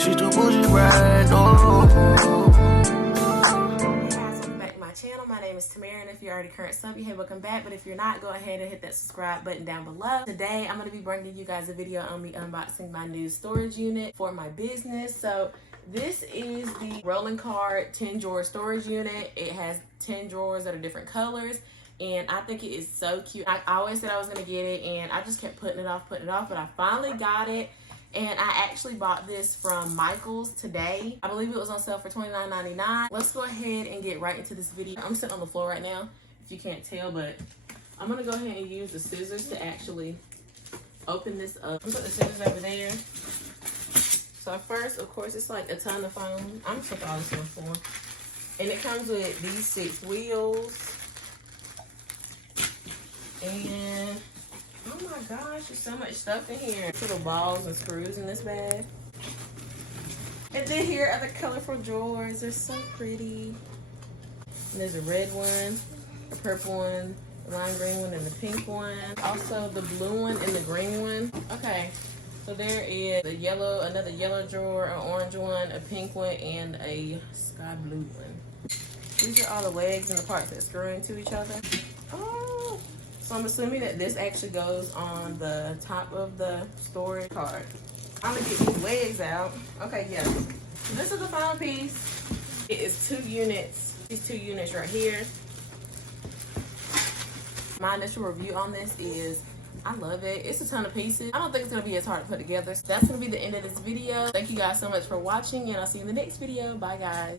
she too bougie right, no. Channel. My name is Tamara, and if you're already a current sub, hey, welcome back. But if you're not, go ahead and hit that subscribe button down below. Today I'm going to be bringing you guys a video on me unboxing my new storage unit for my business. So this is the Rolling Cart 10 drawer storage unit. It has 10 drawers that are different colors, and I think it is so cute. I always said I was going to get it, and I just kept putting it off, but I finally got it. And I actually bought this from Michael's today. I believe it was on sale for $29.99. Let's go ahead and get right into this video. I'm sitting on the floor right now, if you can't tell, but I'm gonna go ahead and use the scissors to actually open this up. I'm gonna put the scissors over there. So first, of course, it's like a ton of foam. I'm gonna take all this on for. And it comes with these 6 wheels. And oh my gosh, there's so much stuff in here. Little balls and screws in this bag. And then here are the colorful drawers. They're so pretty. And there's a red one, a purple one, the lime green one, and the pink one. Also the blue one and the green one. Okay, so there is a yellow, another yellow drawer, an orange one, a pink one, and a sky blue one. These are all the legs and the parts that screw into each other. Oh! So I'm assuming that this actually goes on the top of the storage cart. I'm gonna get these legs out. Okay, yeah. So this is the final piece. It is 2 units. These 2 units right here. My initial review on this is I love it. It's a ton of pieces. I don't think it's gonna be as hard to put together. So that's gonna be the end of this video. Thank you guys so much for watching, and I'll see you in the next video. Bye guys.